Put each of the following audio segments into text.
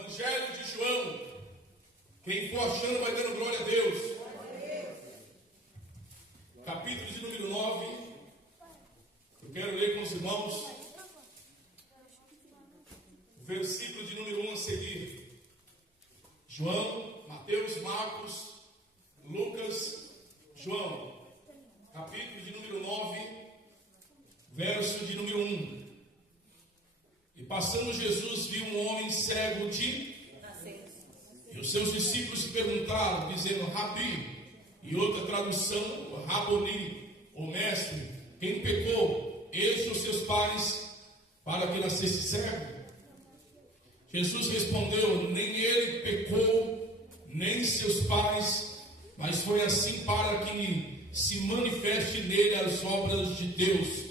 Evangelho de João. Quem for achando vai dando glória a Deus. Capítulo de número 9. Eu quero ler com os irmãos o versículo de número 1 a seguir. João, Mateus, Marcos, Lucas, João. Capítulo de número 9, verso de número 1. E passando Jesus viu um homem cego de nascença. E os seus discípulos se perguntaram, dizendo, Rabi, e outra tradução, Raboni, o mestre, quem pecou, este ou seus pais, para que nascesse cego? Jesus respondeu, nem ele pecou, nem seus pais, mas foi assim para que se manifeste nele as obras de Deus.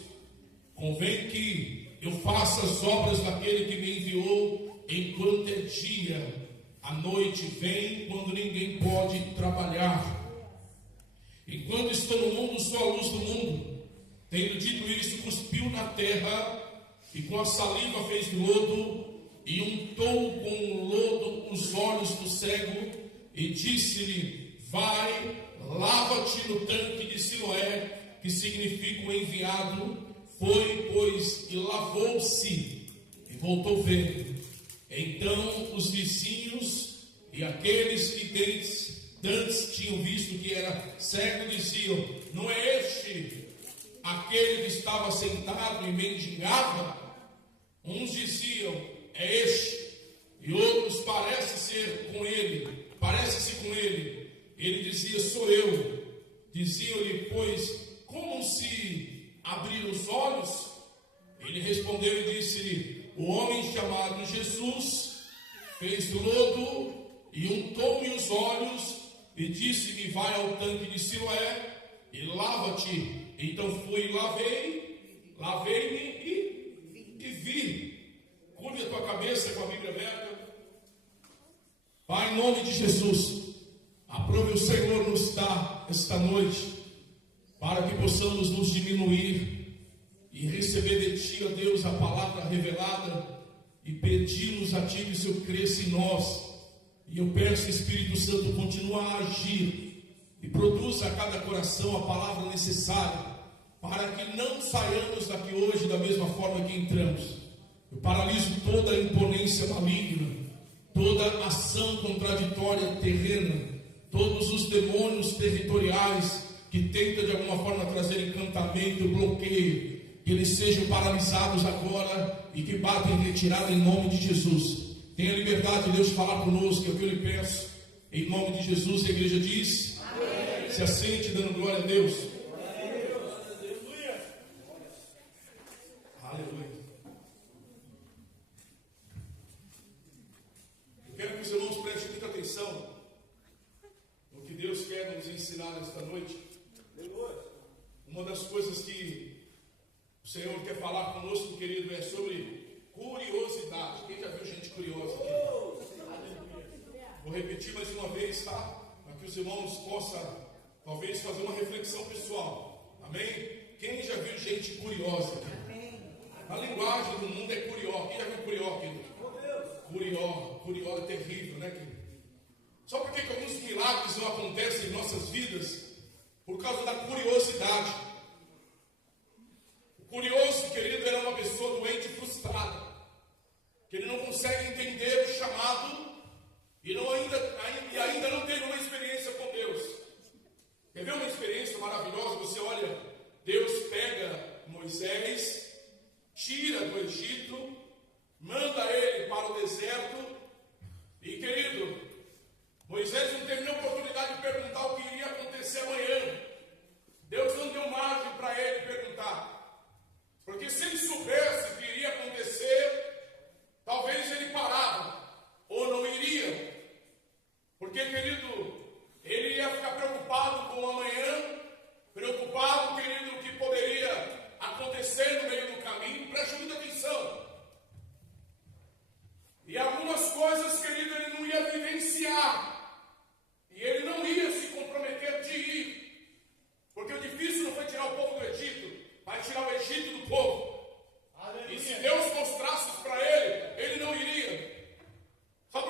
Convém que eu faça as obras daquele que me enviou enquanto é dia. A noite vem quando ninguém pode trabalhar. Enquanto estou no mundo, sou a luz do mundo. Tendo dito isso, cuspiu na terra e com a saliva fez lodo e untou com lodo os olhos do cego e disse-lhe, vai, lava-te no tanque de Siloé, que significa o enviado. Foi, pois, e lavou-se e voltou vendo. Então os vizinhos e aqueles que antes tinham visto que era cego diziam, não é este aquele que estava sentado e mendigava? Uns diziam, é este, e outros parece-se com ele. Ele dizia, sou eu. Diziam-lhe, pois, como se abriram os olhos? Ele respondeu e disse-lhe, o homem chamado Jesus fez lodo e untou-me os olhos e disse-me, vai ao tanque de Siloé e lava-te. Então fui e lavei-me e vi. Curve a tua cabeça com a Bíblia aberta. Pai, em nome de Jesus, aprove o Senhor nos dar esta noite, para que possamos nos diminuir e receber de Ti, ó Deus, a palavra revelada e pedir-nos a Ti que o Senhor cresça em nós. E eu peço, Espírito Santo, continua a agir e produza a cada coração a palavra necessária, para que não saiamos daqui hoje da mesma forma que entramos. Eu paraliso toda a imponência maligna, toda ação contraditória terrena, todos os demônios territoriais que tentam de alguma forma trazer encantamento, bloqueio, que eles sejam paralisados agora e que batem em retirada em nome de Jesus. Tenha liberdade, Deus, de falar conosco, é o que eu lhe peço, em nome de Jesus. A igreja diz, amém. Se assente dando glória a Deus. Aleluia. Aleluia. Eu quero que os irmãos prestem muita atenção no que Deus quer nos ensinar nesta noite. Uma das coisas que o Senhor quer falar conosco, querido, é sobre curiosidade. Quem já viu gente curiosa aqui? Vou repetir mais uma vez, tá? Para que os irmãos possam, talvez, fazer uma reflexão pessoal. Amém? Quem já viu gente curiosa aqui? A linguagem do mundo é curió. Quem já viu curió, querido? Curió é terrível, né, querido? Sabe por que alguns milagres não acontecem em nossas vidas? Por causa da curiosidade. O curioso, querido, era uma pessoa doente e frustrada, que ele não consegue entender o chamado e ainda não teve uma experiência com Deus. Quer ver uma experiência maravilhosa? Você olha, Deus pega Moisés, tira do Egito, manda ele para o deserto e, querido, Moisés não teve nem oportunidade de perguntar o que iria acontecer amanhã. Deus não deu margem para ele perguntar. Porque se ele soubesse o que iria acontecer, talvez ele parava, ou não iria. Porque, querido, ele ia ficar preocupado com o amanhã, preocupado, querido, o que poderia acontecer no meio do caminho. Preste muita atenção. E algumas coisas, querido, ele não ia vivenciar. E ele não ia se comprometer de ir. Porque o difícil não foi tirar o povo do Egito, mas tirar o Egito do povo. Aleluia. E se Deus mostrasse para ele, ele não iria. Sabe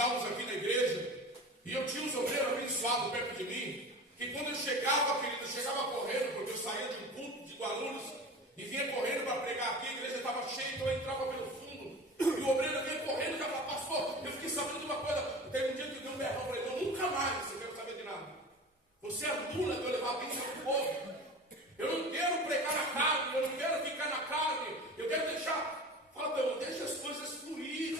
estávamos aqui na igreja, e eu tinha uns obreiros abençoados perto de mim, que quando eu chegava, querido, eu chegava correndo, porque eu saía de um culto de Guarulhos, e vinha correndo para pregar aqui, a igreja estava cheia, então eu entrava pelo fundo, e o obreiro vinha correndo, e falava, pastor, eu fiquei sabendo de uma coisa, teve um dia que eu dei um berrão, falei, não, nunca mais eu quero saber de nada. Você anula de eu levar a bênção do povo. Eu não quero pregar na carne, eu não quero ficar na carne, eu quero deixar, fala, Deus, deixa as coisas fluir.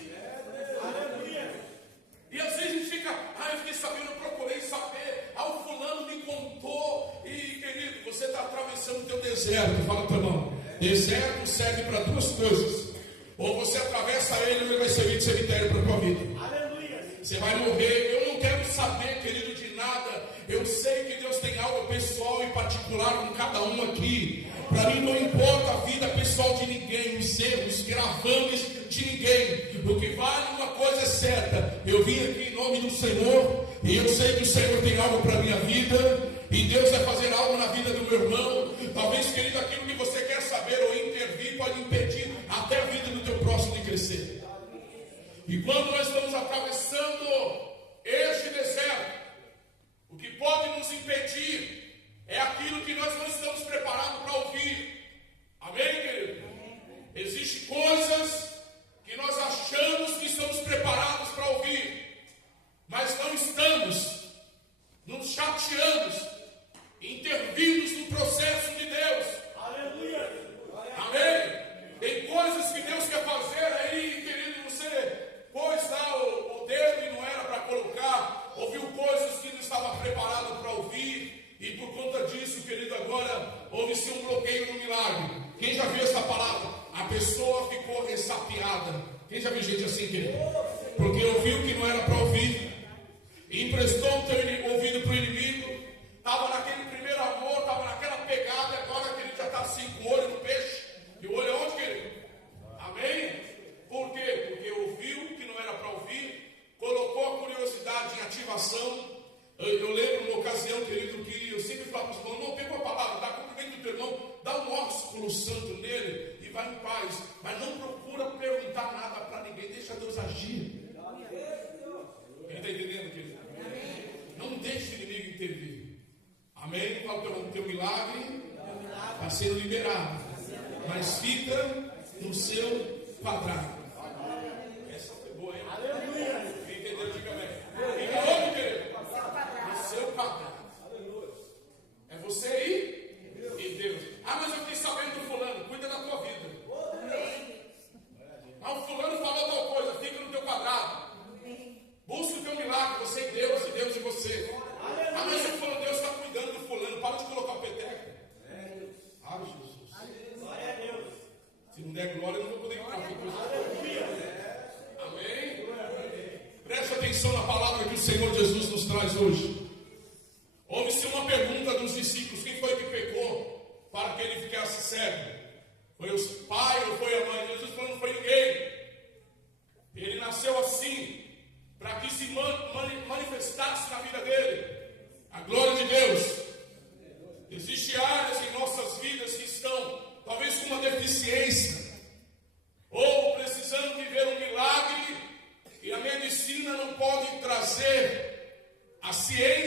E às vezes a gente fica, eu fiquei sabendo, eu procurei saber, o fulano me contou, e querido, você está atravessando o teu deserto, fala para o irmão, deserto serve para duas coisas, ou você atravessa ele, ou ele vai servir de cemitério para a tua vida. Você vai morrer. Eu não quero saber, querido, de nada. Eu sei que Deus tem algo pessoal e particular com cada um aqui. Para mim não importa a vida pessoal de ninguém, os erros, gravames de ninguém. O que vale, uma coisa é certa: eu vim aqui em nome do Senhor, e eu sei que o Senhor tem algo para a minha vida, e Deus vai fazer algo na vida do meu irmão. Talvez, querido, aquilo que você quer saber ou intervir pode impedir até a vida do teu próximo de crescer. E quando nós estamos atravessando este deserto, o que pode nos impedir é aquilo que nós não estamos preparados para ouvir. Amém, querido? Existem coisas que nós achamos que estamos preparados para ouvir, mas não estamos, nos chateamos, intervimos no processo de Deus. Aleluia! Amém? Tem coisas que Deus quer fazer aí, querido, você pôs lá o dedo e não era para colocar, ouviu coisas que não estava preparado para ouvir, e por conta disso, querido, agora houve-se um bloqueio no milagre. Quem já viu essa palavra? A pessoa ficou ressapiada. Quem já viu gente assim, querido? Porque ouviu que não era para ouvir, emprestou o teu ouvido para o inimigo, estava naquele primeiro amor, estava naquela pegada, e agora que ele já está assim com o olho no peixe. E o olho é onde, querido? Amém? Por quê? Porque ouviu que não era para ouvir, colocou a curiosidade em ativação. Eu lembro uma ocasião, querido, que eu sempre falo para os irmãos, não pegou a palavra, dá cumprimento do teu irmão, dá um ósculo santo nele e vai em paz. Mas não procura perguntar nada para ninguém, deixa Deus agir. Quem está entendendo, querido? Não deixe o inimigo intervir. Amém? Fala o teu milagre está sendo liberado, mas fica no seu quadrado. Essa foi boa, hein? Aleluia! Quem entendeu, diga amém. Fica onde, querido? No seu quadrado. É você aí e Deus. Mas eu fiquei sabendo do fulano. Cuida da tua vida. O fulano falou tal coisa. Fica no teu quadrado. Busca o teu milagre. Você e Deus e você. Mas eu falo, Deus está cuidando do fulano. Para de colocar o peteco. Jesus. Se não der glória, eu não vou poder entrar. Amém? Preste atenção na palavra que o Senhor Jesus nos traz hoje. Houve-se uma pergunta dos discípulos: quem foi que pecou para que ele ficasse cego? Foi o pai ou foi a mãe? Jesus falou: não foi ninguém. Ele nasceu assim, para que se manifestasse na vida dele a glória de Deus. Existem áreas em nossas vidas que estão talvez com uma deficiência, ou precisando viver um milagre, e a medicina não pode trazer a ciência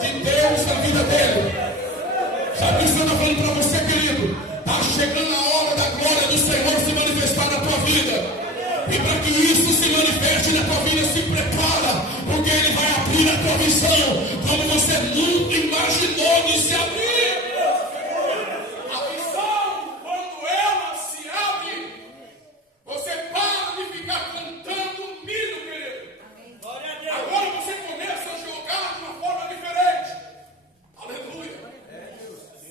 de Deus na vida dele. Sabe o que o Senhor está falando para você, querido? Está chegando a hora da glória do Senhor se manifestar na tua vida. E para que isso se manifeste na tua vida, se prepara, porque Ele vai abrir a tua visão como você nunca imaginou de se abrir. A visão, quando ela se abre, você para de ficar contando milho, querido. Agora você começa a jogar de uma forma diferente. Aleluia.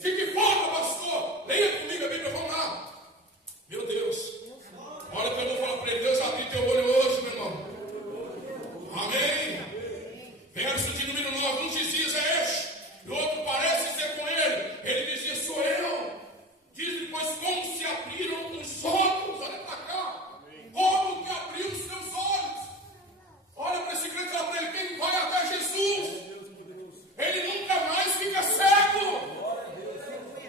De que forma, pastor? Leia comigo a Bíblia, vamos lá. Meu Deus. Olha que eu vou falar para ele, Deus abre teu olho hoje, meu irmão. Amém. Verso de número 9, um dizia é este, e o outro parece ser com ele. Ele dizia, sou eu. Diz depois, como se abriram os olhos, olha para cá. Como que abriu os seus olhos? Olha para esse crente e fala para ele, quem vai até Jesus, ele nunca mais fica cego.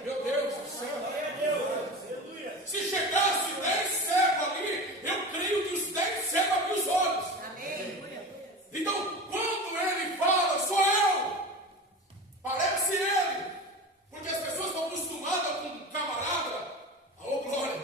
Meu Deus do céu. Se chegasse 10 cegos ali, eu creio que os 10 cegos abriram os olhos. Amém. Então, quando ele fala, sou eu, parece ele, porque as pessoas estão acostumadas com um camarada, alô glória,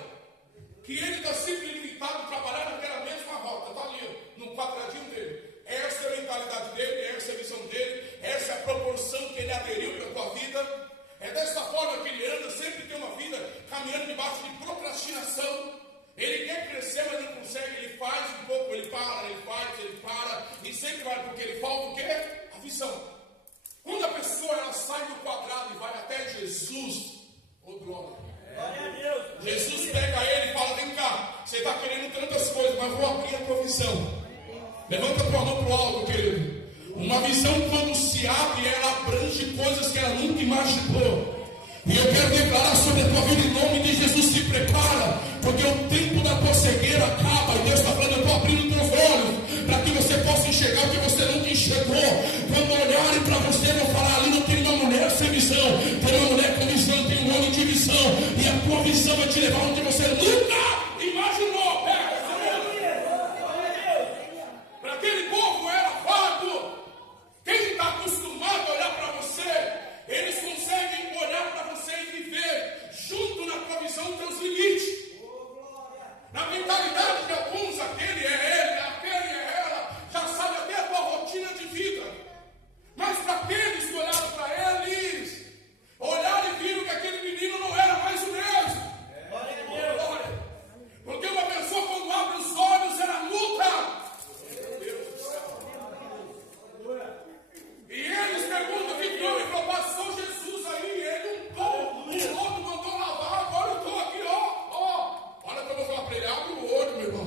que ele está sempre limitado a trabalhar naquela mesma rota, está ali, no quadradinho dele. Essa é a mentalidade dele, essa é a visão dele, essa é a proporção que ele aderiu para a tua vida. É dessa forma que ele anda, sempre tem uma vida caminhando debaixo de procrastinação. Ele quer crescer, mas não consegue. Ele faz um pouco, ele para, ele faz, ele para. E sempre vai, porque ele falta o quê? A visão. Quando a pessoa ela sai do quadrado e vai até Jesus, oh glória. Jesus pega ele e fala, vem cá, você está querendo tantas coisas, mas vou abrir a tua visão. Levanta a tua mão para o alto, querido. Uma visão, quando se abre, ela abrange coisas que ela nunca imaginou. E eu quero declarar sobre a tua vida em nome de Jesus, se prepara, porque o tempo da tua cegueira acaba. E Deus está falando, eu estou abrindo teus olhos, para que você possa enxergar o que você nunca enxergou. Quando olharem para você, vão falar, ali não tem uma mulher sem visão, tem uma mulher com visão, tem um homem de visão. E a tua visão vai te levar onde você nunca imaginou. Para aquele povo era fardo. Quem está acostumado a olhar para você, eles conseguem olhar para você e viver junto na tua visão os teus limites. Na mentalidade de alguns, aquele é ele, aquele é ela, já sabe até a tua rotina de vida. Mas para aqueles que olharam para eles, olharam e viram que aquele menino não era mais o mesmo. Porque uma pessoa quando abre os olhos, ela luta. E eles perguntam que homem falou, passou Jesus aí, ele o outro mandou lavar, agora eu estou aqui, ó. Olha que eu vou falar para ele, abre o olho, meu irmão.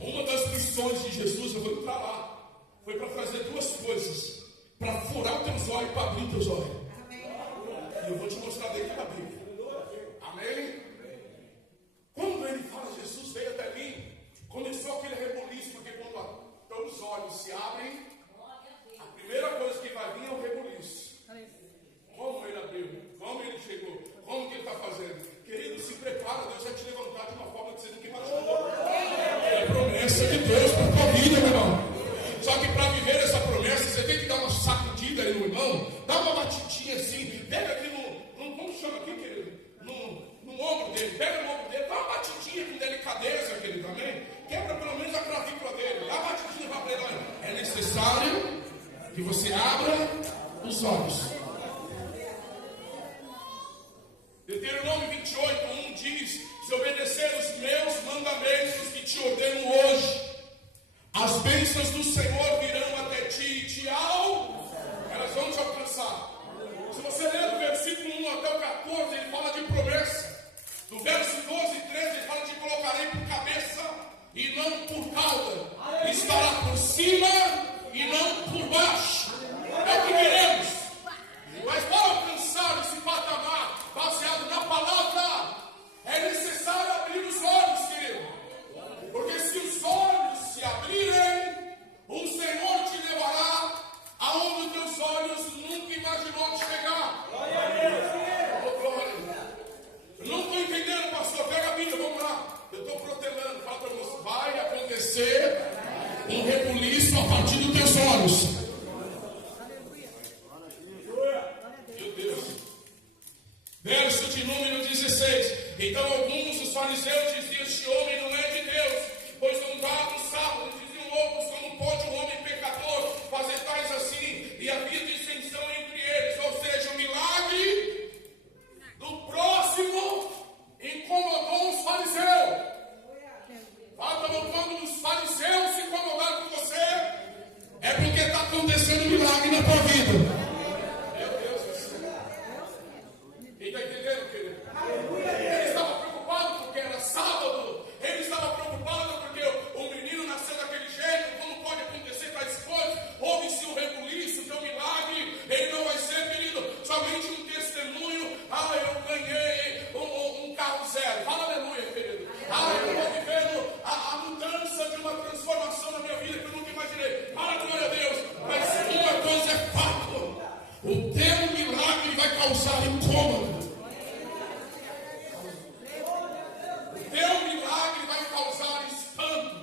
Uma das missões de Jesus, eu vou entrar lá, foi para fazer duas coisas, para furar os teus olhos e para abrir os teus olhos. E eu vou te mostrar dentro da Bíblia. Amém? Quando ele fala, Jesus veio até mim, começou aquele rebuliço, porque quando os olhos se abrem, a primeira coisa que vai vir é o rebuliço. Como ele abriu, como ele chegou, como que ele está fazendo. Querido, se prepara, Deus vai te levantar de uma forma que você nunca imaginou. É a promessa de Deus para a tua vida, meu irmão. Só que para viver essa promessa, você tem que dar uma sacudida aí no irmão, dá uma batidinha assim, pega aqui como chama aqui, querido? No ombro dele, pega no ombro dele, dá uma batidinha com delicadeza, querido, também. Quebra pelo menos a clavícula dele, dá uma batidinha para ele, olha. É necessário que você abra os olhos. Deuteronômio 28:1 diz, se obedecer os meus mandamentos que te ordeno hoje, as bênçãos do Senhor virão até ti e te elas vão te alcançar. Se você ler do versículo 1 até o 14, ele fala de promessa. Do verso 12 e 13, ele fala de colocarei por cabeça e não por cauda. Estará por cima e não por baixo. É o que queremos. Mas para alcançar esse patamar baseado na palavra, é necessário abrir os olhos, querido. Porque se os olhos se abrirem, o Senhor te levará aonde os teus olhos nunca imaginou chegar. Glória a Deus. Oh, glória. Eu não estou entendendo, pastor. Pega a Bíblia, vamos lá. Eu estou protelando. Fala para você. Vai acontecer um rebuliço isso a partir dos teus olhos. Meu Deus. Verso de número 16. Então alguns dos fariseus diziam: este homem não é de Deus, pois não guarda o sábado. Diziam outros: como pode um homem pecador fazer tais assim? E havia dissensão entre eles. Ou seja, o milagre do próximo incomodou os fariseus. Quando os fariseus se incomodaram com você, é porque está acontecendo um milagre na tua vida. Meu Deus do céu. Quem está entendendo, querido? Ele estava preocupado porque era sábado. Ele estava preocupado porque o menino nasceu daquele jeito. Como pode acontecer tais coisas? Houve-se um rebuliço, teu milagre. Ele não vai ser, querido, somente um testemunho. Eu ganhei um carro zero. Fala aleluia, querido. Eu estou vivendo a mudança de uma transformação na minha vida que eu nunca imaginei. Fala glória a Deus. Mas uma coisa é fato: o teu milagre vai causar incômodo. O teu milagre vai causar espanto.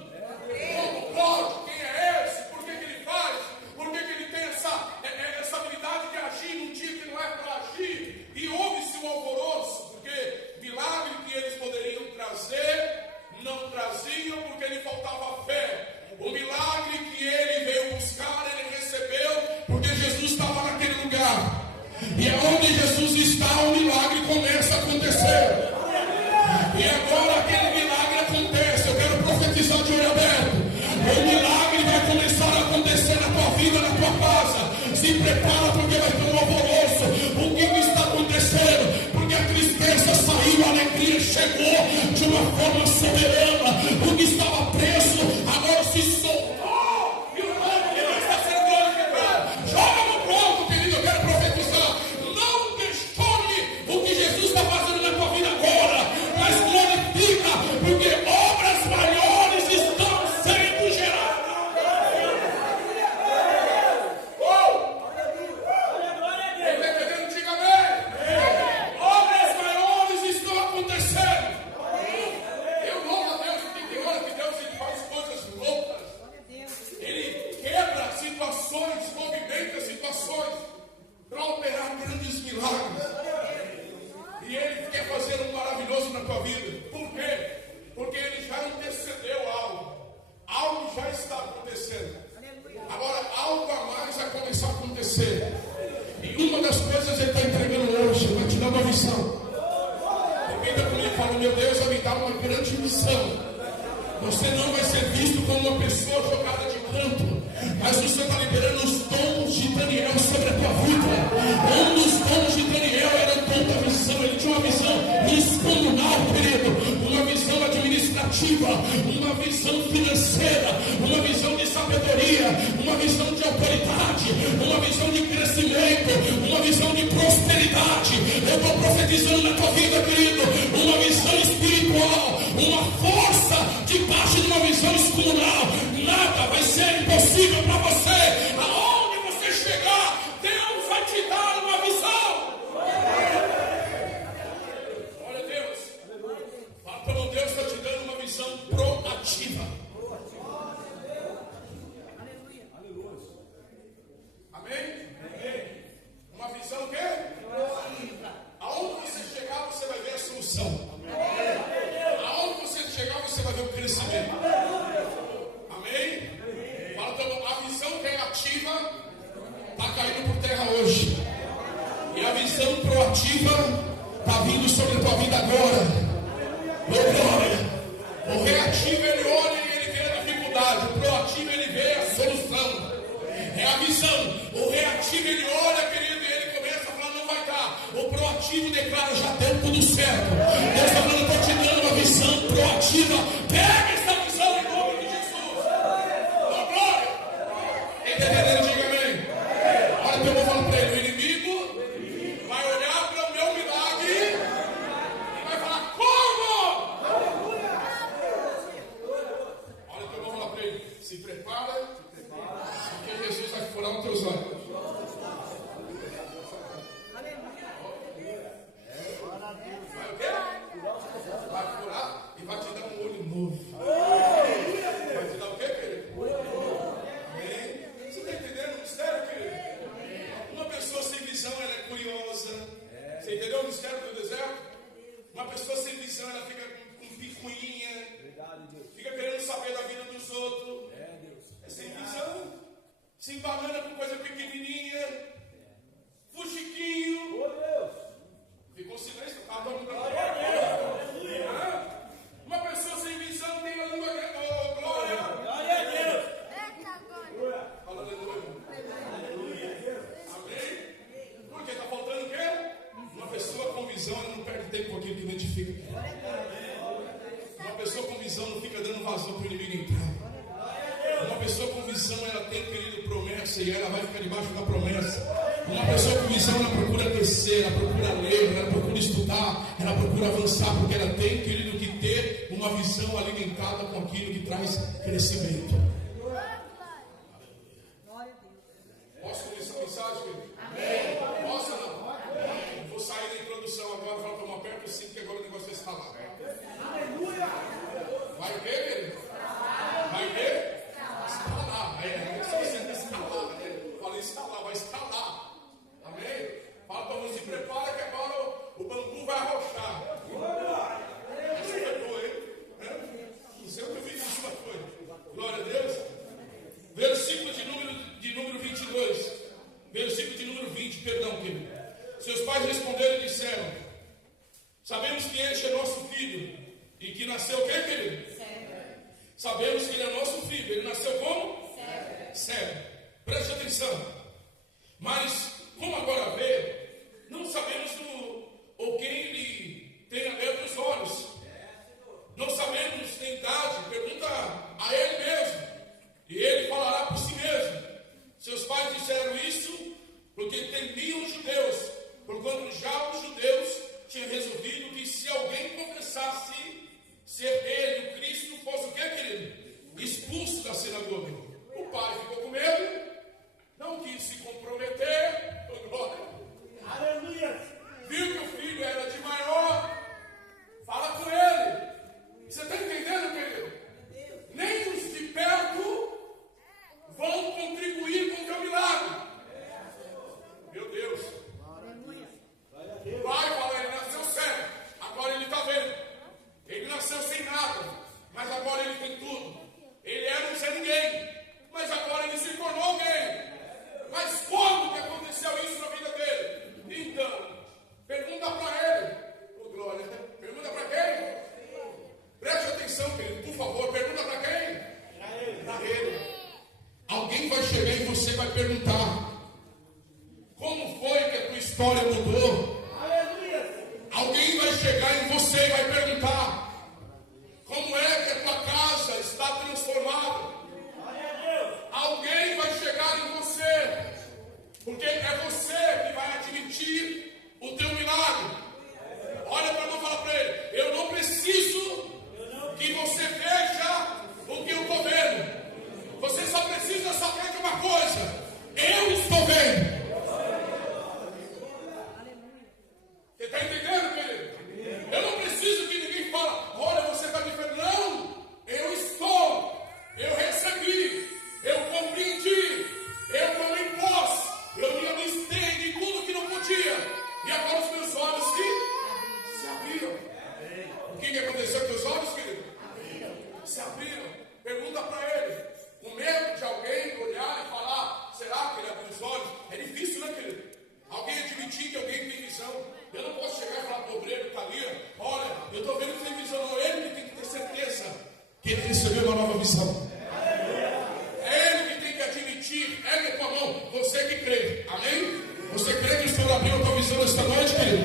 Como pode? Quem é esse? Por que ele faz? Por que ele tem essa habilidade de agir num dia que não é para agir? E houve-se um alvoroço, porque milagre que eles poderiam trazer, não traziam, porque lhe faltava fé. O milagre que ele veio buscar, ele recebeu, porque Jesus estava naquele lugar. E onde Jesus está, o milagre começa a acontecer. E agora aquele milagre acontece. Eu quero profetizar de olho aberto. O milagre vai começar a acontecer na tua vida, na tua casa. Se prepara, porque vai ter um alvoroço. O que está acontecendo? Porque a tristeza saiu, a alegria chegou de uma forma soberana. O que estava preso agora se soltou. E o nome de Deus está sendo glorificado. Joga no ponto, querido. Eu quero profetizar. Não questione o que Jesus está fazendo na tua vida agora, mas glorifica, porque obras maiores estão sendo geradas. Quem está entendendo, diga amém. Obras maiores estão acontecendo. Eu louvo a Deus, porque tem hora que Deus ele faz coisas loucas. Ele quebra situações, movimenta situações para operar grandes milagres. E ele quer fazer um maravilhoso na tua vida. Por quê? Porque ele já antecedeu algo. Algo já está acontecendo. Agora algo a mais vai começar a acontecer. E uma das coisas ele está entregando hoje, vai te dar uma missão. Repita comigo, fala: meu Deus vai me dar uma grande missão. Você não vai ser visto como uma pessoa jogada de canto, mas você está liberando os dons de Daniel sobre a tua vida. Um dos dons de Daniel era o dom da visão. Ele tinha uma visão descomunal, querido. Uma visão administrativa, uma visão financeira, uma visão de sabedoria, uma visão de autoridade, uma visão de crescimento, uma visão de prosperidade. Eu estou profetizando na tua vida, querido, uma visão espiritual, uma força debaixo de uma visão descomunal. Nada vai ser impossível para você. Aonde você chegar, Deus vai te dar uma visão. Glória a Deus. Então Deus está te dando uma visão proativa. Amém? Uma visão o quê? Aonde você chegar, você vai ver a solução. Aonde você chegar, você vai ver o crescimento. Amém? Fala, então, a visão reativa está caindo por terra hoje. E a visão proativa está vindo sobre a tua vida agora. Glória. O reativo ele olha e ele vê a dificuldade. O proativo ele vê a solução. É a visão. O reativo ele olha, querido, e ele começa a falar: não vai dar. O proativo declara: já deu tudo certo. Deus está falando: estou te dando uma visão proativa. Pega essa visão em nome de Jesus. Oh, glória. Entendendo? Diga amém. Olha o que eu vou falar para ele: o inimigo vai olhar para o meu milagre e vai falar: como? Olha o que eu vou falar para ele: se prepara, porque Jesus vai furar os teus olhos. Vai o quê? Vai furar e vai te dar um olho novo. se embanana com coisa pequenininha, fuxiquinho. Ficou silêncio, eu estava dando uma pessoa sem visão tem a língua grande. Oh, glória! Glória a Deus! Fala aleluia! Amém? Porque está faltando o quê? Uma pessoa com visão, ela não perde tempo com aquilo que identifica. Uma pessoa com visão não fica dando vazão para o inimigo entrar. Uma pessoa com visão, ela tem, querido, promessa e ela vai ficar debaixo da promessa. Uma pessoa com visão, ela procura crescer, ela procura ler, ela procura estudar, ela procura avançar, porque ela tem, querido, que ter uma visão alimentada com aquilo que traz crescimento. Posso começar a mensagem, querido? Amém. Posso ou não? Amém. Vou sair da introdução agora, falar para uma perto assim, que agora o negócio vai escalar. Aleluia! Vai ver, querido? Vai ver? Escalar. Escalar. Falei escalar, vai escalar. Amém? Fala para você, se prepara que agora o bambu vai arrochar. Essa foi boa, hein? Não sei o que eu fiz isso, mas foi. Glória a Deus. Versículo de número 22. Versículo de número 20, perdão, querido. Seus pais responderam e disseram: sabemos que este é nosso filho e que nasceu o quê, querido? Sabemos que ele é nosso filho. Ele nasceu como? Cego. Preste atenção. Mas, como agora vê, não sabemos ou quem lhe tem aberto os olhos. Não sabemos tem idade. Pergunta a ele mesmo. E ele falará por si mesmo. Seus pais disseram isso porque temiam os judeus. Porquanto já os judeus tinham resolvido que se alguém confessasse ser ele, o Cristo, fosse o que, querido? Expulso da sinagoga. O pai ficou com medo, não quis se comprometer. Glória. Aleluia. Viu que o filho era de maior, fala com ele. Você está entendendo, querido? Nem os de perto vão contribuir com o teu milagre. Meu Deus. O pai fala, ele nasceu cego, agora ele está vendo. Ele nasceu sem nada, mas agora ele tem tudo. Ele era um sem ninguém, mas agora ele se tornou alguém. Mas como que aconteceu isso na vida dele? Então, pergunta para ele. Oh, glória. Pergunta para quem? Preste atenção, querido, por favor. Pergunta para quem? Para ele. Alguém vai chegar e você vai perguntar: como foi que a tua história mudou? Alguém vai chegar em você e vai perguntar: como é que a tua casa está transformada? Alguém vai chegar em você, porque é você que vai admitir o teu milagre. Olha para mim e fala para ele: eu não preciso que você veja o que eu estou vendo. Você só precisa saber de uma coisa: eu estou vendo. Você está entendendo, querido? Eu não preciso que ninguém fale: olha, você está me vendo. Não, eu estou. Eu recebi. Eu compreendi. Eu tomei posse. Eu me abstei de tudo que não podia. E agora os meus olhos se abriram. O que aconteceu com os olhos, querido? Se abriram. Pergunta para ele. Com medo de alguém olhar e falar: será que ele abriu os olhos? É difícil, né, querido? Alguém admitir que alguém tem visão. Eu não posso chegar e falar para o obreiro que está ali: olha, eu estou vendo que tem visão. Não, ele que tem que ter certeza que ele recebeu uma nova visão. É ele que tem que admitir. Ergue a tua mão, você que crê. Amém? Você crê que o Senhor abriu a tua visão esta noite, querido?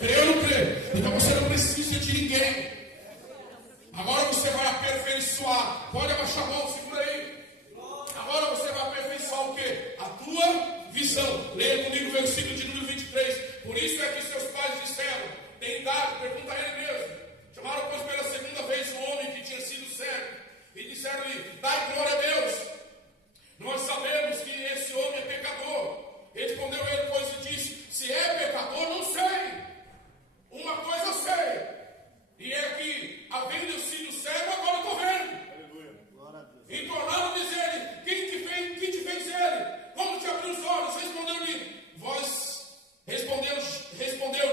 Crê ou não crê? Então você não precisa de ninguém. Agora você vai aperfeiçoar. Pode abaixar a mão, segura aí. Agora você vai aperfeiçoar o quê? A tua visão. Leia comigo o versículo de número 23. Por isso é que seus pais disseram: tem idade? Pergunta a ele mesmo. Chamaram, pois, pela segunda vez o homem que tinha sido cego e disseram-lhe: dai glória a Deus. Nós sabemos que esse homem é pecador. Respondeu ele, pois, e disse: se é pecador, não sei. Uma coisa eu sei, e é que, havendo sido cego, agora estou vendo. E tornaram a dizer: quem te fez ele? Como te abriu os olhos? Respondeu-lhe: respondeu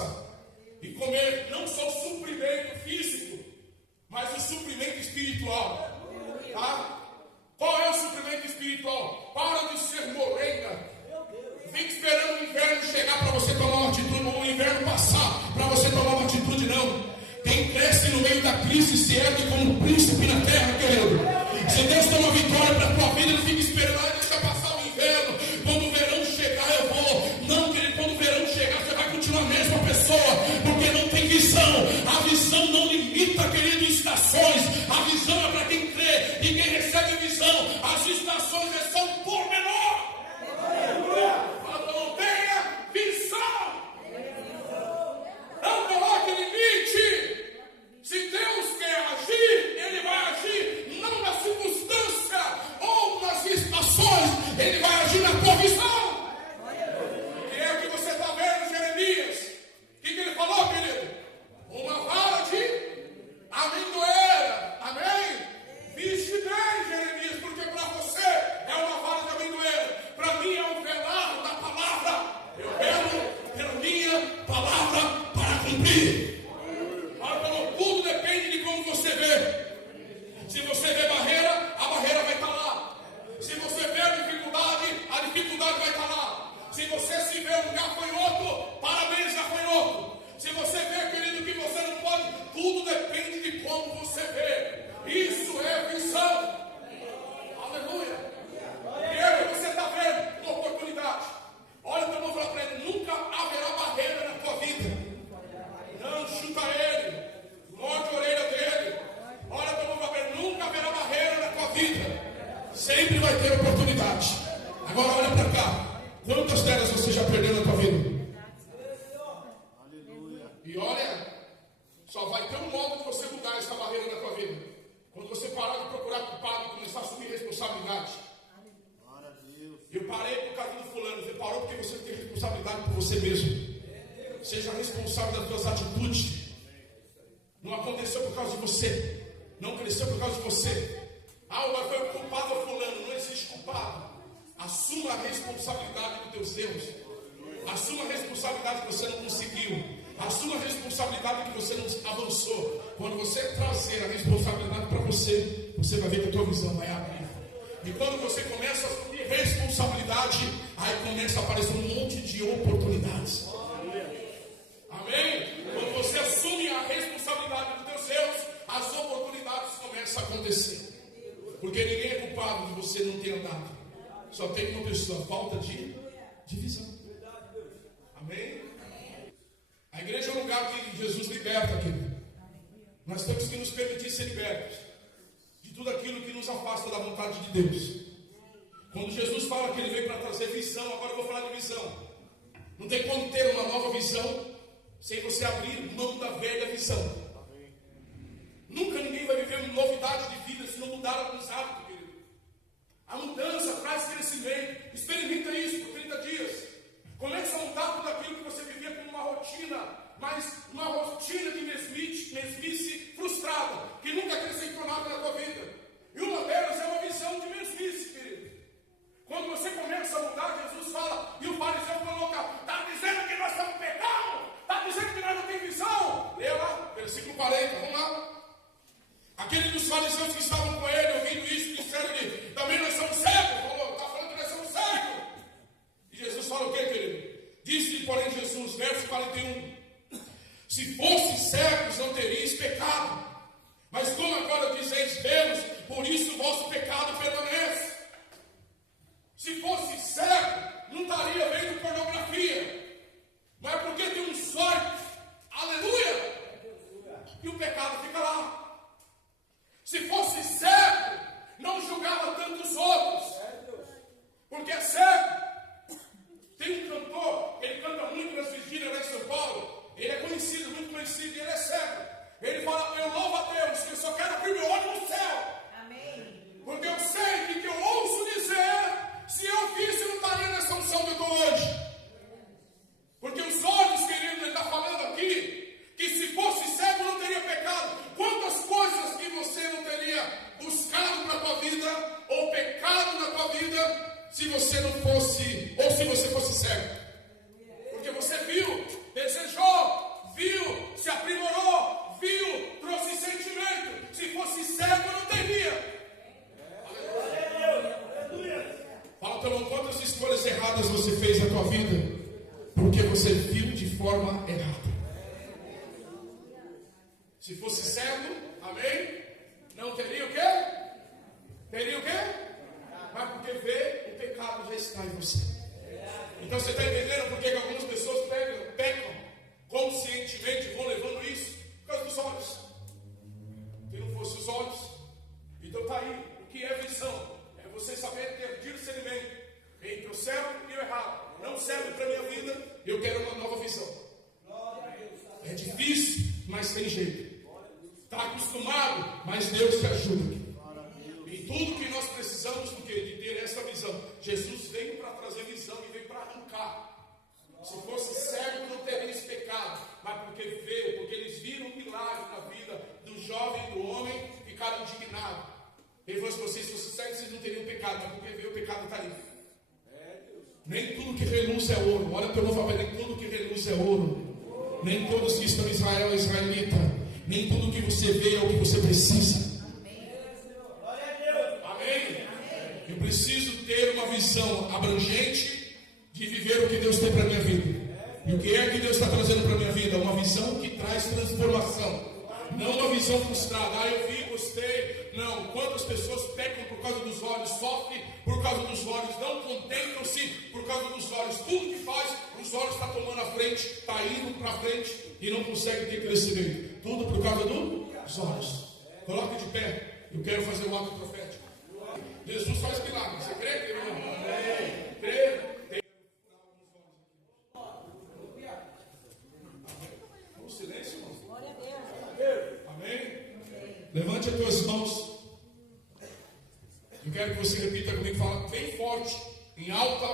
força e comer não só o suprimento físico, mas o suprimento espiritual. Tá? Qual é o suprimento espiritual? Para de ser morenga. Fica esperando o inverno chegar para você tomar uma atitude, ou o inverno passar para você tomar uma atitude, não. Quem cresce no meio da crise se ergue como príncipe na terra, querido. Se Deus tem uma vitória para a tua vida, não fica esperando, deixa passar o inverno. Quando o verão chegar, eu vou. Não, querido, quando o verão chegar, você vai continuar a mesma pessoa, porque não tem visão. A visão não limita, querido, estações. A visão é para quem crê, e quem recebe visão. As estações é só um pormenor. Não tenha visão. Não coloque limite. Se Deus quer agir, Ele vai agir não na circunstância ou nas estações, Ele vai agir na tua visão. Que é o que você está vendo, Jeremias. O que ele falou, querido? Uma vara de amendoeira. Amém? Viste bem, Jeremias, porque para você é uma vara de amendoeira. Para mim é um velar da palavra. Eu velo pela minha palavra para cumprir. Tudo depende de como você vê. Se você vê barreira, a barreira vai estar lá. Se você vê a dificuldade vai estar lá. Se você se vê um gafanhoto, parabéns, gafanhoto. Se você vê, querido, que você não pode, tudo depende de como você vê. Isso é visão. Aleluia. E é o que você está vendo, uma oportunidade. Olha, então eu vou falar para ele, nunca haverá barreira na tua vida. Não chuta ele. Morde a orelha dele. Olha, então eu vou falar para ele, nunca haverá barreira na tua vida. Sempre vai ter oportunidade. Agora olha para cá. Quantas delas você já perdeu na tua vida? E olha, só vai ter um modo de você mudar essa barreira na tua vida. Quando você parar de procurar culpado e começar a assumir responsabilidade. Eu parei por causa do fulano. Você parou porque você tem responsabilidade por você mesmo. Seja responsável das suas atitudes. Não aconteceu por causa de você. Não cresceu por causa de você. Mas foi o culpado ao fulano. Não existe culpado. Assuma a responsabilidade dos teus erros. Assuma a responsabilidade que você não conseguiu. Assuma a responsabilidade que você não avançou. Quando você trazer a responsabilidade para você, você vai ver que a tua visão vai abrir. E quando você começa a assumir responsabilidade, aí começa a aparecer um monte de oportunidades. Amém? Quando você assume a responsabilidade dos teus erros, as oportunidades começam a acontecer. Porque ninguém é culpado de você não ter andado. Só tem uma pessoa, falta de visão. Amém? A igreja é um lugar que Jesus liberta, querido. Nós temos que nos permitir ser libertos de tudo aquilo que nos afasta da vontade de Deus. Quando Jesus fala que Ele veio para trazer visão, agora eu vou falar de visão. Não tem como ter uma nova visão sem você abrir mão da velha visão. Nunca ninguém vai viver uma novidade de vida se não mudar alguns hábitos, querido. A mudança traz crescimento. Experimenta isso por 30 dias. Começa a mudar tudo aquilo que você vivia como uma rotina, mas uma rotina de mesmice frustrada, que nunca acrescentou nada na tua vida. E uma delas é uma visão de mesmice, querido. Quando você começa a mudar, Jesus fala, e o fariseu coloca, está dizendo que nós estamos pecando? Está dizendo que nós não temos visão? Leia lá, versículo 40, vamos lá. Aqueles dos fariseus que estavam com ele, ouvindo isso, disseram-lhe, também nós somos cegos. Está falando que nós somos cegos. E Jesus fala o quê, querido? Disse-lhe, porém, Jesus, verso 41, se fosses cegos, não teríeis pecado. Mas como agora dizeis vemos, por isso o vosso pecado permanece. Se fosse cego, não estaria vendo pornografia. Mas porque tem uns olhos, aleluia, e o pecado fica lá. Se fosse cego, não julgava tantos outros, porque é cego. Tem um cantor, ele canta muito nas vigílias lá em São Paulo. Ele é conhecido, muito conhecido, e ele é cego. Ele fala, eu louvo a Deus, que eu só quero abrir meu olho no céu. Amém. Porque eu sei que eu ouço dizer, se eu visse, eu não estaria nessa unção que eu estou hoje. Porque os olhos, querido, ele está falando aqui, que se fosse cego não teria pecado. Quantas coisas que você não teria buscado para a tua vida, ou pecado na tua vida, se você não fosse, ou se você fosse cego. Porque você viu, desejou, tem jeito. Está acostumado, mas Deus te ajuda. E tudo que nós precisamos do quê? De ter essa visão. Jesus veio para trazer visão e veio para arrancar. Se fosse cego, não teria esse pecado. Mas porque veio, porque eles viram um milagre na vida do jovem e do homem, ficaram indignados. Ele falou assim: se fosse cego, vocês não teriam pecado. Mas porque veio, o pecado está ali. Nem tudo que reluz é ouro. Olha para o irmão, nem tudo que reluz é ouro. Nem todos que estão em Israel é israelita. Nem tudo que você vê é o que você precisa. Amém? Eu preciso ter uma visão abrangente de viver o que Deus tem para a minha vida. E o que é que Deus está trazendo para a minha vida? Uma visão que traz transformação. Não uma visão frustrada. Eu vi, gostei. Não. Quantas pessoas pecam por causa dos olhos, sofrem por causa dos olhos, não contentam-se por causa dos olhos. Tudo que faz, os olhos estão tomando a frente, está indo para frente e não consegue ter crescimento. Tudo por causa dos olhos. Coloque de pé. Eu quero fazer um ato profético. Jesus faz milagre. Você crê, querido? Amém. Crê. Vamos silêncio, irmão. Glória a Deus. Amém. Levante as tuas mãos. Eu quero que você repita comigo. Fala bem forte, em alta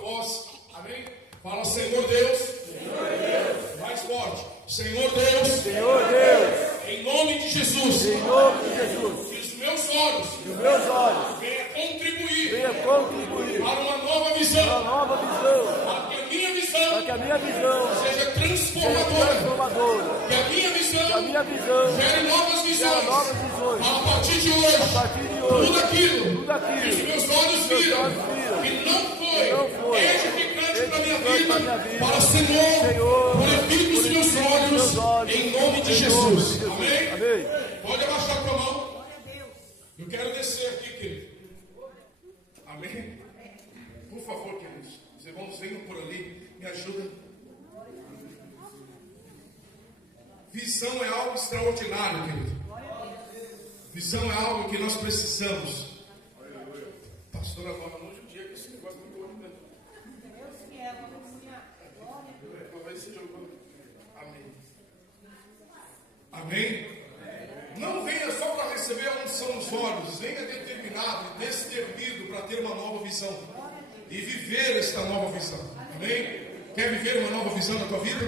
voz. Amém. Fala: Senhor Deus. Senhor Deus. Mais forte. Senhor Deus. Senhor Deus. Em nome de Jesus. Em nome de Jesus. Que os meus olhos. Que os meus olhos. Venha contribuir. Venha contribuir. Para uma nova visão. Uma nova visão. Para que a minha visão. Para que a minha visão Seja transformadora. Que a minha visão. Que a minha visão Gere novas visões. gere novas visões. A partir de hoje. A partir de hoje. Tudo aquilo. Que os meus olhos viram. Que não foi edificante para a minha vida. Para Senhor. Purifique os meus olhos. Em nome de Jesus. Amém? Amém. Pode abaixar a tua mão. Eu quero descer aqui, querido. Amém? Por favor, queridos. Os irmãos venham por ali. Me ajuda. Visão é algo extraordinário, querido. Visão é algo que nós precisamos. Pastor, agora não judia que esse negócio não pode mesmo. Amém. Amém? Não venha só para receber a unção nos olhos. Venha determinado e destemido para ter uma nova visão. E viver esta nova visão. Amém? Quer viver uma nova visão na tua vida?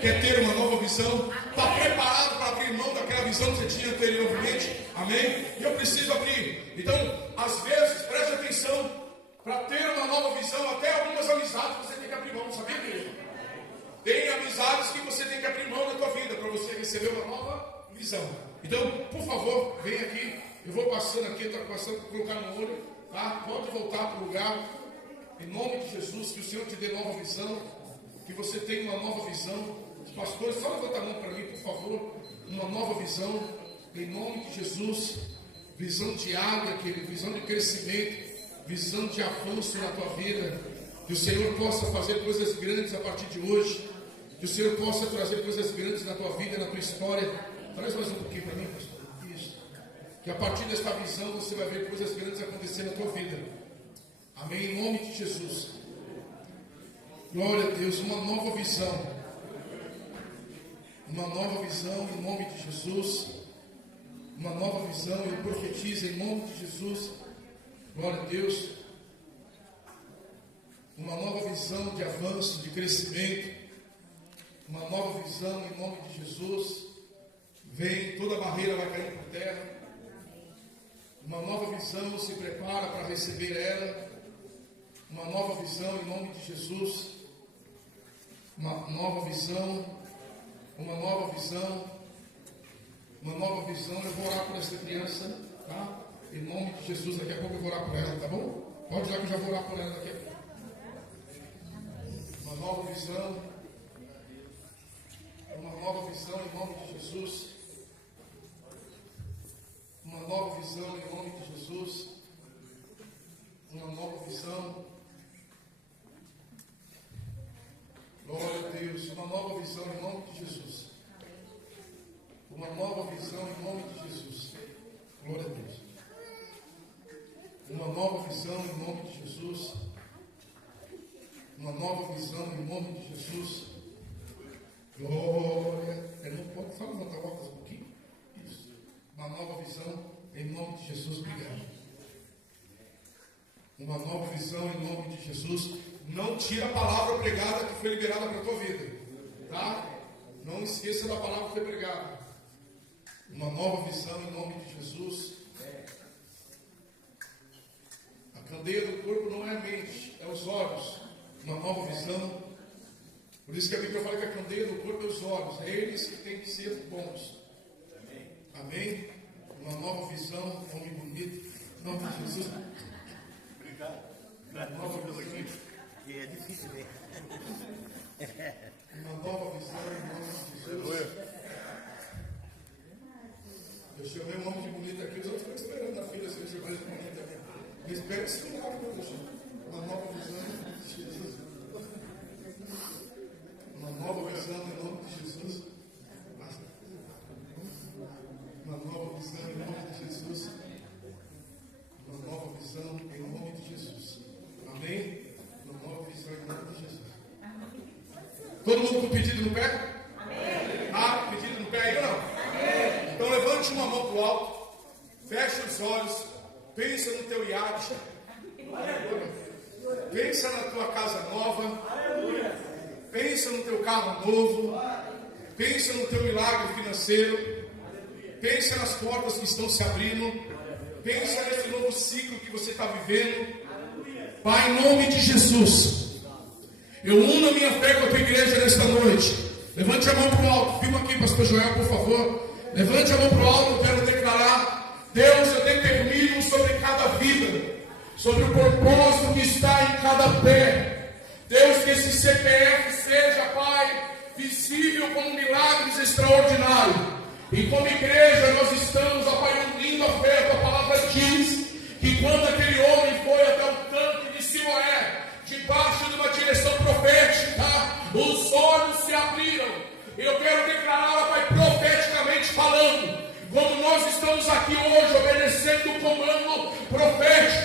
Quer ter uma nova visão? Está preparado para abrir mão daquela visão que você tinha anteriormente? Amém? E eu preciso abrir. Então, às vezes, preste atenção. Para ter uma nova visão, até algumas amizades você tem que abrir mão, sabia, querido? Tem amizades que você tem que abrir mão na tua vida para você receber uma nova visão. Então, por favor, vem aqui. Eu vou passando aqui, estou passando para colocar no olho, tá? Pode voltar para o lugar. Em nome de Jesus, que o Senhor te dê nova visão. Que você tenha uma nova visão. Os pastores, só levanta a mão para mim, por favor. Uma nova visão. Em nome de Jesus. Visão de água, querido. Visão de crescimento. Visão de avanço na tua vida. Que o Senhor possa fazer coisas grandes a partir de hoje. Que o Senhor possa trazer coisas grandes na tua vida, na tua história. Traz mais um pouquinho para mim, pastor. Isso. Que a partir desta visão você vai ver coisas grandes acontecer na tua vida. Amém. Em nome de Jesus. Glória a Deus. Uma nova visão. Uma nova visão em nome de Jesus. Uma nova visão. Eu profetizo em nome de Jesus. Glória a Deus. Uma nova visão de avanço, de crescimento. Uma nova visão em nome de Jesus. Vem, toda barreira vai cair por terra. Uma nova visão, se prepara para receber ela. Uma nova visão em nome de Jesus. Uma nova visão. Uma nova visão. Uma nova visão. Eu vou orar por essa criança, tá? Em nome de Jesus, daqui a pouco eu vou orar por ela, tá bom? Pode ir lá que eu já vou orar por ela daqui a pouco. Uma nova visão. Uma nova visão em nome de Jesus. Uma nova visão em nome de Jesus. Uma nova visão. Glória a Deus. Uma nova visão em nome de Jesus. Uma nova visão em nome de Jesus. Glória a Deus. Uma nova visão em nome de Jesus. Uma nova visão em nome de Jesus. Glória. Ele não pode só levantar a mão. uma nova visão em nome de Jesus. Não tira a palavra pregada que foi liberada para a tua vida, tá? Não esqueça da palavra que foi pregada. Uma nova visão em nome de Jesus. A candeia do corpo não é a mente, é os olhos. Uma nova visão. Por isso que a Bíblia fala que a candeia do corpo é os olhos. É eles que têm que ser bons. Amém? Uma nova visão, um nome bonito. Em nome de Jesus. Obrigado. Uma nova visão. É difícil ver. Uma nova visão em nome de Jesus. Eu chamei um homem de bonito aqui, os outros ficam esperando a filha ser mais bonita. Eu espero que se não uma nova visão em nome de Jesus. Uma nova visão em nome de Jesus. Uma nova visão em nome de Jesus. Uma nova visão em nome de Jesus. Amém? Uma nova visão em nome de Jesus. Todo mundo com pedido no pé? Amém. Ah, pedido no pé aí ou não? Amém. Então levante uma mão para o alto. Feche os olhos. Pensa no teu iate. Pensa na tua casa nova. Pensa no teu carro novo. Pensa no teu milagre financeiro. Pensa nas portas que estão se abrindo. Pensa nesse novo ciclo que você está vivendo. Pai, em nome de Jesus, eu uno a minha fé com a tua igreja nesta noite. Levante a mão para o alto. Filma aqui, pastor Joel, por favor. Levante a mão para o alto. Eu quero declarar: Deus, eu determino sobre cada vida, sobre o propósito que está em cada pé. Deus, que esse CPF seja, Pai, visível como milagres extraordinários. E como igreja nós estamos, ó Pai, unindo a fé. A palavra diz que quando aquele homem foi até o tanque de Siloé, debaixo de uma direção profética, os olhos se abriram. Eu quero declarar, ó Pai, profeticamente falando, como nós estamos aqui hoje, obedecendo o comando profético,